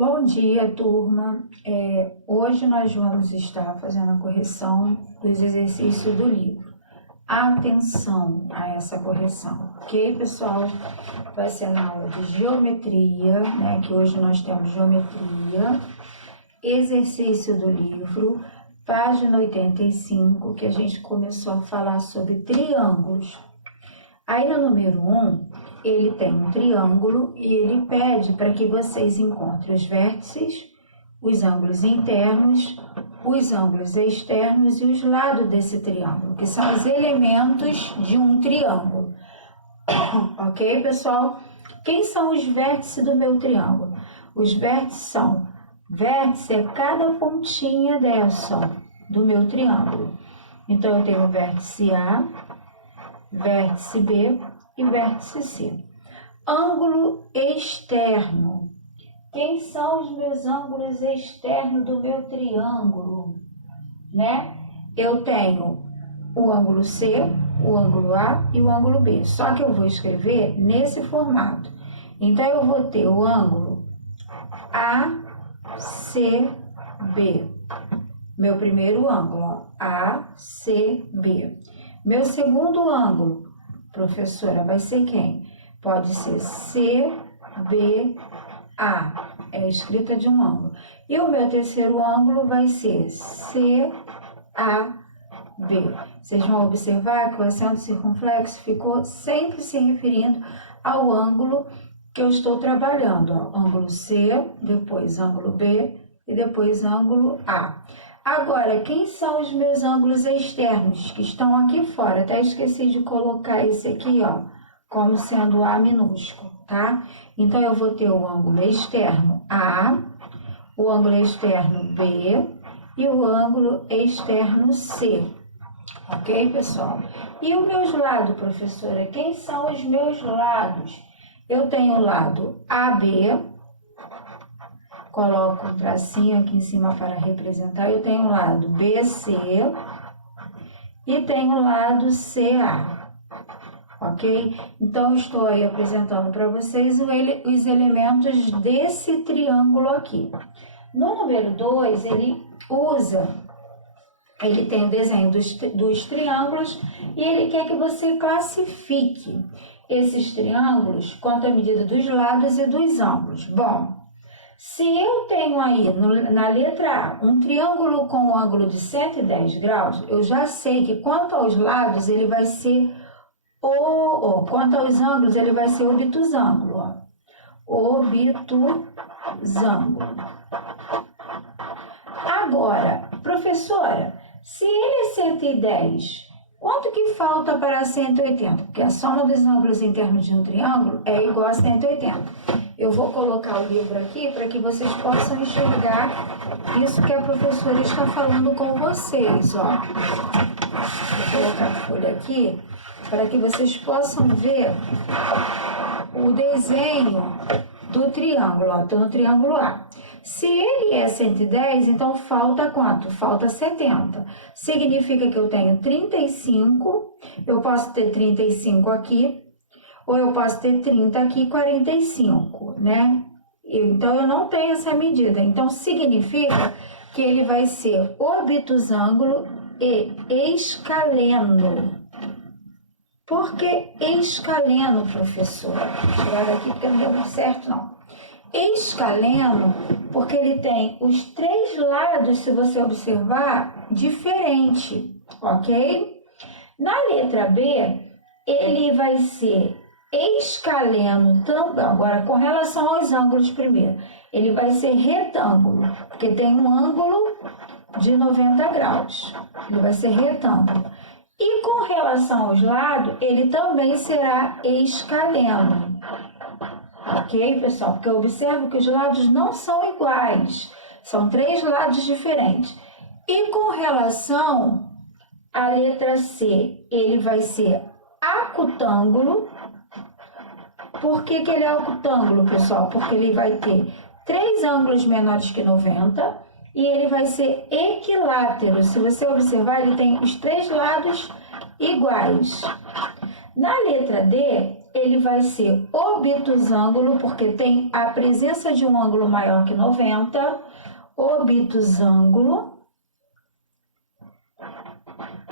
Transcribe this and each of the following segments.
Bom dia, turma. Hoje nós vamos estar fazendo a correção dos exercícios do livro. Atenção a essa correção, ok, pessoal? Vai ser na aula de geometria, né? Que hoje nós temos geometria, exercício do livro, página 85, que a gente começou a falar sobre triângulos. Aí no número 1, ele tem um triângulo e ele pede para que vocês encontrem os vértices, os ângulos internos, os ângulos externos e os lados desse triângulo, que são os elementos de um triângulo. Ok, pessoal? Quem são os vértices do meu triângulo? Os vértices são, vértice é cada pontinha dessa, ó, do meu triângulo. Então, eu tenho o vértice A, vértice B e vértice C. Ângulo externo. Quem são os meus ângulos externos do meu triângulo? Né? Eu tenho o ângulo C, o ângulo A e o ângulo B. Só que eu vou escrever nesse formato. Então, eu vou ter o ângulo ACB. Meu primeiro ângulo, ó, ACB. Meu segundo ângulo, professora, vai ser quem? Pode ser CBA, é a escrita de um ângulo. E o meu terceiro ângulo vai ser CAB. Vocês vão observar que o acento circunflexo ficou sempre se referindo ao ângulo que eu estou trabalhando. Ó. Ângulo C, depois ângulo B e depois ângulo A. Agora, quem são os meus ângulos externos que estão aqui fora? Até esqueci de colocar esse aqui, ó, como sendo A minúsculo, tá? Então, eu vou ter o ângulo externo A, o ângulo externo B e o ângulo externo C. Ok, pessoal? E os meus lados, professora? Quem são os meus lados? Eu tenho o lado AB. Coloco um tracinho aqui em cima para representar. Eu tenho o lado BC e tenho o lado CA, ok? Então, estou aí apresentando para vocês os elementos desse triângulo aqui. No número 2, ele tem o desenho dos triângulos e ele quer que você classifique esses triângulos quanto à medida dos lados e dos ângulos. Bom, se eu tenho aí, na letra A, um triângulo com um ângulo de 110 graus, eu já sei que quanto aos lados, ele vai ser, quanto aos ângulos, ele vai ser obtusângulo, ó. Obtusângulo. Agora, professora, se ele é 110, quanto que falta para 180? Porque a soma dos ângulos internos de um triângulo é igual a 180. Eu vou colocar o livro aqui para que vocês possam enxergar isso que a professora está falando com vocês, ó. Vou colocar a folha aqui para que vocês possam ver o desenho do triângulo, ó. Estou no triângulo A. Se ele é 110, então falta quanto? Falta 70. Significa que eu tenho 35, eu posso ter 35 aqui, ou eu posso ter 30 aqui e 45, né? Então, eu não tenho essa medida. Então, significa que ele vai ser obtusângulo e escaleno. Por que escaleno, professora? Vou tirar daqui porque não deu muito certo, não. Escaleno, porque ele tem os três lados, se você observar, diferente, ok? Na letra B, ele vai ser escaleno também. Agora, com relação aos ângulos primeiro, ele vai ser retângulo, porque tem um ângulo de 90 graus. Ele vai ser retângulo. E com relação aos lados, ele também será escaleno. Ok, pessoal? Porque eu observo que os lados não são iguais. São três lados diferentes. E com relação à letra C, ele vai ser acutângulo. Por que ele é acutângulo, pessoal? Porque ele vai ter três ângulos menores que 90 e ele vai ser equilátero. Se você observar, ele tem os três lados iguais. Na letra D, ele vai ser obtusângulo, porque tem a presença de um ângulo maior que 90, obtusângulo,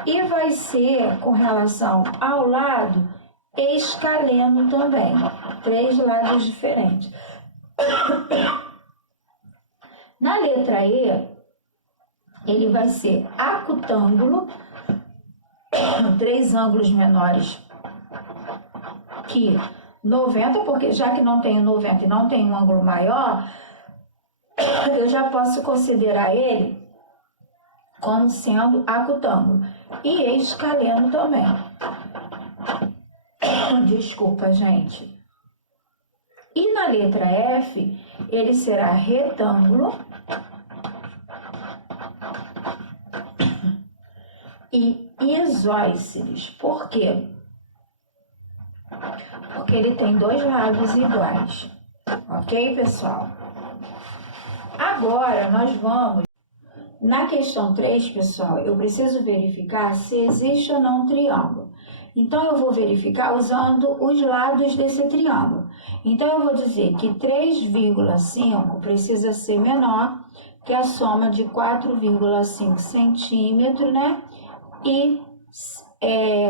e vai ser com relação ao lado escaleno também, 3 lados diferentes. Na letra E, ele vai ser acutângulo, 3 ângulos menores que 90, porque já que não tem 90 e não tem um ângulo maior, eu já posso considerar ele como sendo acutângulo. E escaleno também. Desculpa, gente. E na letra F, ele será retângulo e isósceles. Por quê? Porque ele tem 2 lados iguais. Ok, pessoal? Agora, nós vamos... Na questão 3, pessoal, eu preciso verificar se existe ou não um triângulo. Então, eu vou verificar usando os lados desse triângulo. Então, eu vou dizer que 3,5 precisa ser menor que a soma de 4,5 centímetros, né? E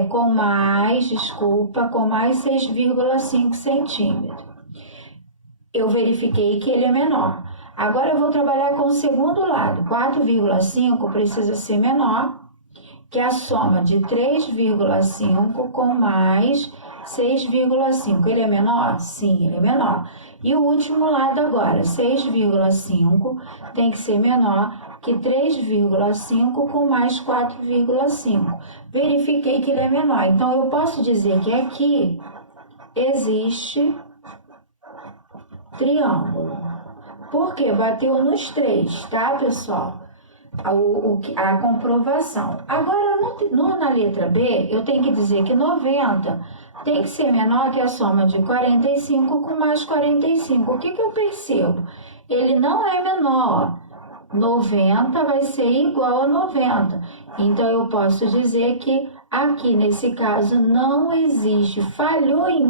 com mais 6,5 centímetros. Eu verifiquei que ele é menor. Agora eu vou trabalhar com o segundo lado. 4,5 precisa ser menor que a soma de 3,5 com mais 6,5. Ele é menor? Sim, ele é menor. E o último lado agora, 6,5 tem que ser menor que 3,5 com mais 4,5. Verifiquei que ele é menor. Então, eu posso dizer que aqui existe triângulo. Porque bateu nos 3, tá, pessoal? A comprovação. Agora, na letra B, eu tenho que dizer que 90 tem que ser menor que a soma de 45 com mais 45. O que eu percebo? Ele não é menor. 90 vai ser igual a 90. Então, eu posso dizer que aqui, nesse caso, não existe. Falhou em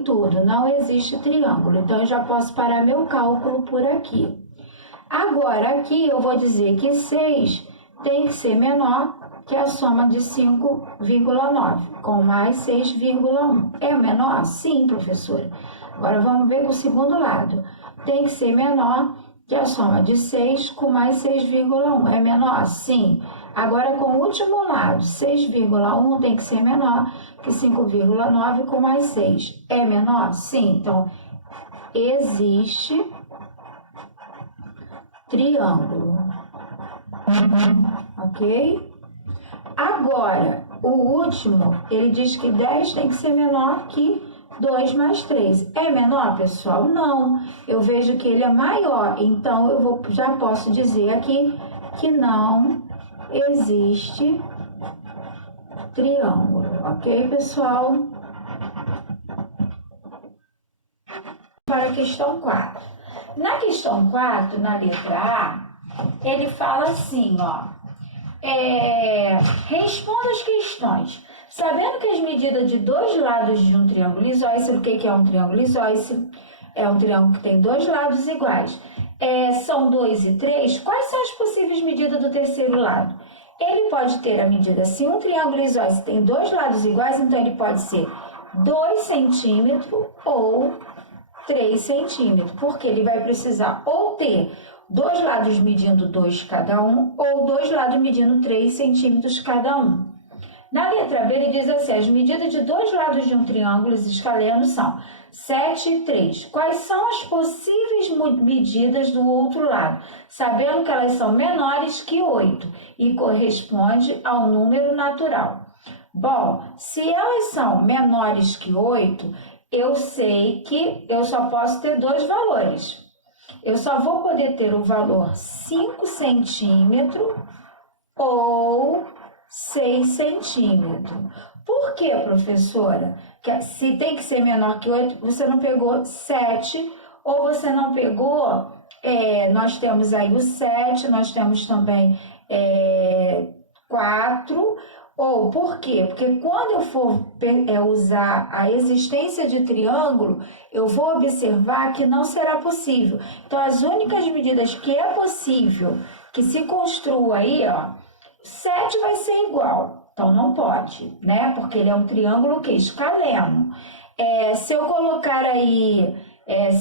tudo, não existe triângulo. Então, eu já posso parar meu cálculo por aqui. Agora, aqui eu vou dizer que 6 tem que ser menor que a soma de 5,9, com mais 6,1. É menor? Sim, professora. Agora, vamos ver com o segundo lado. Tem que ser menor que a soma de 6 com mais 6,1. É menor? Sim. Agora, com o último lado, 6,1 tem que ser menor que 5,9 com mais 6. É menor? Sim. Então, existe triângulo. Ok? Agora, o último, ele diz que 10 tem que ser menor que 2 mais 3. É menor, pessoal? Não. Eu vejo que ele é maior. Então, já posso dizer aqui que não existe triângulo. Ok, pessoal? Para a questão 4. Na questão 4, na letra A, ele fala assim, ó. Responda as questões. Sabendo que as medidas de 2 lados de um triângulo isósceles, o que é um triângulo isósceles? É um triângulo que tem 2 lados iguais. São 2 e 3. Quais são as possíveis medidas do terceiro lado? Ele pode ter a medida, se um triângulo isósceles tem 2 lados iguais, então ele pode ser 2 centímetros ou 3 centímetros, porque ele vai precisar ou ter 2 lados medindo 2 cada um, ou 2 lados medindo 3 centímetros cada um. Na letra B, ele diz assim, as medidas de 2 lados de um triângulo escaleno são 7 e 3. Quais são as possíveis medidas do outro lado? Sabendo que elas são menores que 8 e corresponde ao número natural. Bom, se elas são menores que 8, eu sei que eu só posso ter 2 valores. Eu só vou poder ter o valor 5 centímetros ou 6 centímetros. Por que, professora? Se tem que ser menor que 8, você não pegou 7, ou você não pegou, nós temos aí o 7, nós temos também 4, Ou por quê? Porque quando eu for usar a existência de triângulo, eu vou observar que não será possível. Então, as únicas medidas que é possível que se construa aí, ó, 7 vai ser igual. Então, não pode, né? Porque ele é um triângulo que escaleno. Se eu colocar aí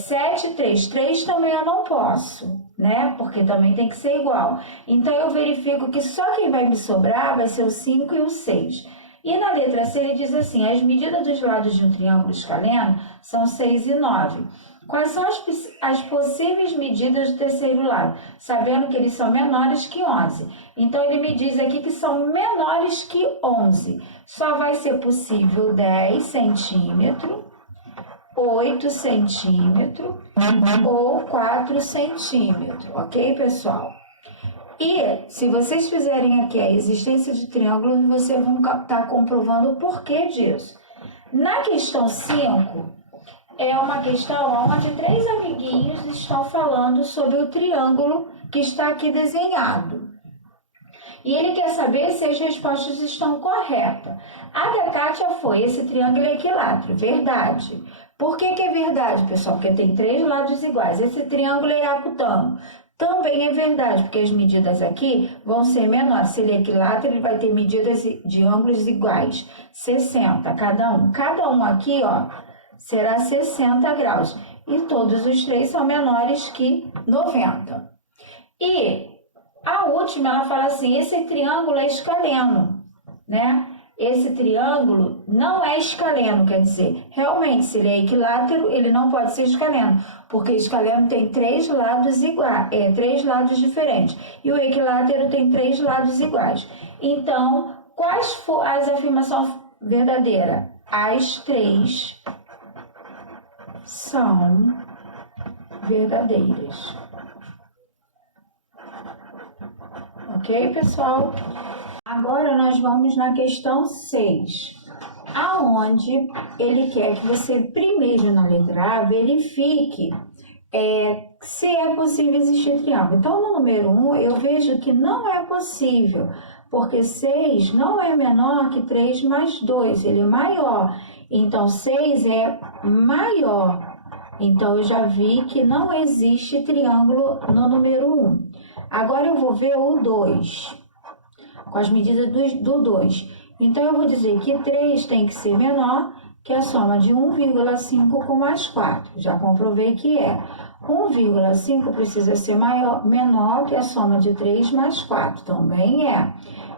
7, 3, 3 também eu não posso, né? Porque também tem que ser igual. Então, eu verifico que só quem vai me sobrar vai ser o 5 e o 6. E na letra C ele diz assim, as medidas dos lados de um triângulo escaleno são 6 e 9. Quais são as possíveis medidas do terceiro lado? Sabendo que eles são menores que 11. Então, ele me diz aqui que são menores que 11. Só vai ser possível 10 centímetros, 8 centímetros ou 4 centímetros, ok, pessoal? E se vocês fizerem aqui a existência de triângulo, vocês vão estar comprovando o porquê disso. Na questão 5, é uma questão onde 3 amiguinhos estão falando sobre o triângulo que está aqui desenhado. E ele quer saber se as respostas estão corretas. A da Kátia foi, esse triângulo é equilátero, verdade. Por que é verdade, pessoal? Porque tem 3 lados iguais. Esse triângulo é acutano. Também é verdade, porque as medidas aqui vão ser menores. Se ele é equilátero, ele vai ter medidas de ângulos iguais. 60 cada um. Cada um aqui, ó, será 60 graus. E todos os 3 são menores que 90. E a última, ela fala assim, esse triângulo é escaleno, né? Esse triângulo não é escaleno, quer dizer, realmente, se ele é equilátero, ele não pode ser escaleno, porque escaleno tem 3 lados iguais, 3 lados diferentes, e o equilátero tem 3 lados iguais. Então, quais foram as afirmações verdadeiras? As 3 são verdadeiras. Ok, pessoal? Agora nós vamos na questão 6, aonde ele quer que você primeiro na letra A verifique se é possível existir triângulo. Então, no número 1, eu vejo que não é possível, porque 6 não é menor que 3 mais 2, ele é maior. Então, 6 é maior. Então, eu já vi que não existe triângulo no número 1. Agora, eu vou ver o 2, com as medidas do 2. Então, eu vou dizer que 3 tem que ser menor que a soma de 1,5 com mais 4. Já comprovei que é. 1,5 precisa ser menor que a soma de 3 mais 4. Também é.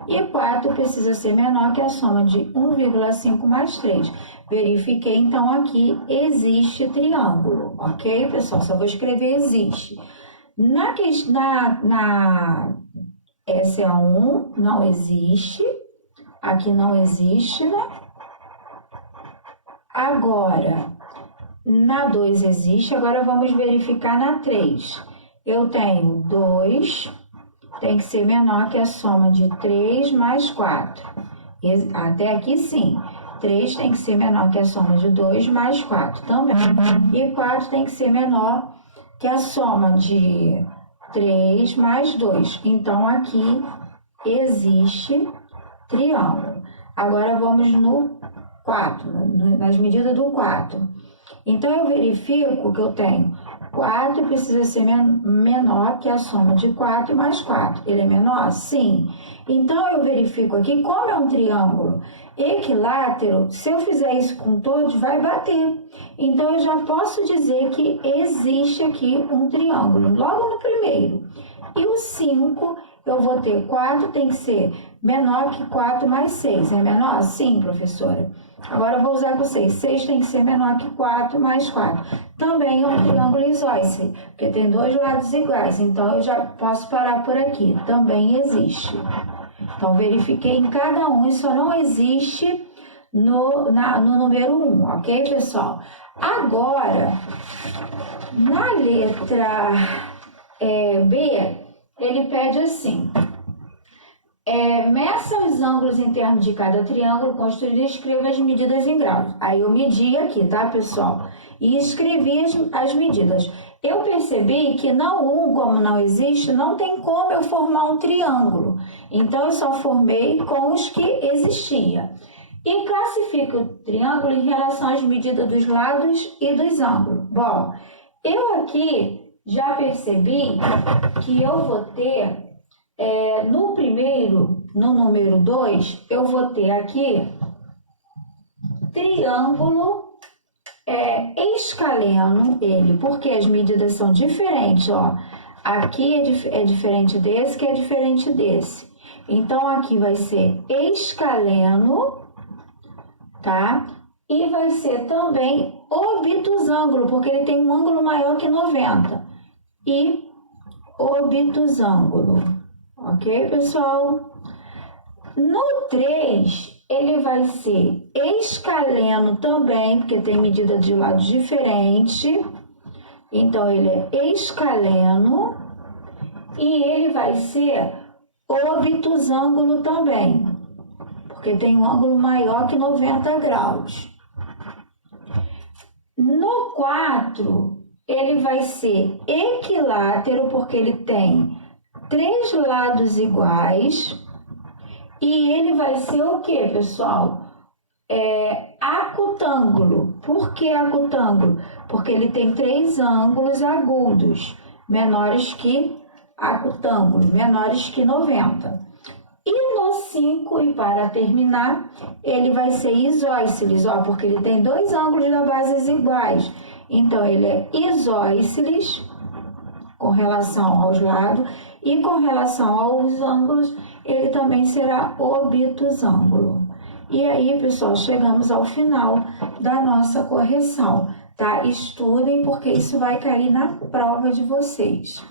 E 4 precisa ser menor que a soma de 1,5 mais 3. Verifiquei, então, aqui existe triângulo, ok, pessoal? Só vou escrever existe. Essa é a 1, não existe. Aqui não existe, né? Agora, na 2 existe. Agora, vamos verificar na 3. Eu tenho 2, tem que ser menor que a soma de 3 mais 4. Até aqui, sim. 3 tem que ser menor que a soma de 2 mais 4 também. E 4 tem que ser menor que a soma de 3 mais 2. Então, aqui existe triângulo. Agora, vamos no 4, nas medidas do 4. Então, eu verifico que eu tenho 4 precisa ser menor que a soma de 4 mais 4. Ele é menor? Sim. Então, eu verifico aqui, como é um triângulo equilátero, se eu fizer isso com todos, vai bater. Então, eu já posso dizer que existe aqui um triângulo, logo no primeiro. E o 5, eu vou ter 4, tem que ser menor que 4 mais 6. É menor? Sim, professora. Agora, eu vou usar com 6. 6 tem que ser menor que 4 mais 4. Também é um triângulo isósceles, porque tem 2 lados iguais. Então, eu já posso parar por aqui. Também existe. Então, verifiquei em cada um e só não existe no número 1, ok, pessoal? Agora, na letra B, ele pede assim... meça os ângulos internos de cada triângulo construído e escreva as medidas em graus. Aí eu medi aqui, tá, pessoal? E escrevi as medidas. eu percebi que como não existe, não tem como eu formar um triângulo. Então, eu só formei com os que existia. E classifico o triângulo em relação às medidas dos lados e dos ângulos. Bom, eu aqui já percebi que eu vou ter, no número 2, eu vou ter aqui triângulo escaleno, porque as medidas são diferentes, ó. Aqui é diferente desse, que é diferente desse. Então, aqui vai ser escaleno, tá? E vai ser também obtusângulo, porque ele tem um ângulo maior que 90. E obtusângulo, ok, pessoal? No 3, ele vai ser escaleno também, porque tem medida de lados diferentes. Então, ele é escaleno. E ele vai ser obtusângulo também, porque tem um ângulo maior que 90 graus. No 4, ele vai ser equilátero, porque ele tem 3 lados iguais. E ele vai ser o que, pessoal? Acutângulo. Por que acutângulo? Porque ele tem 3 ângulos agudos, menores que acutângulo, menores que 90. E no 5, e para terminar, ele vai ser isósceles, ó, porque ele tem 2 ângulos da base iguais. Então, ele é isósceles com relação aos lados, e com relação aos ângulos, ele também será obtusângulo. E aí, pessoal, chegamos ao final da nossa correção, tá? Estudem, porque isso vai cair na prova de vocês.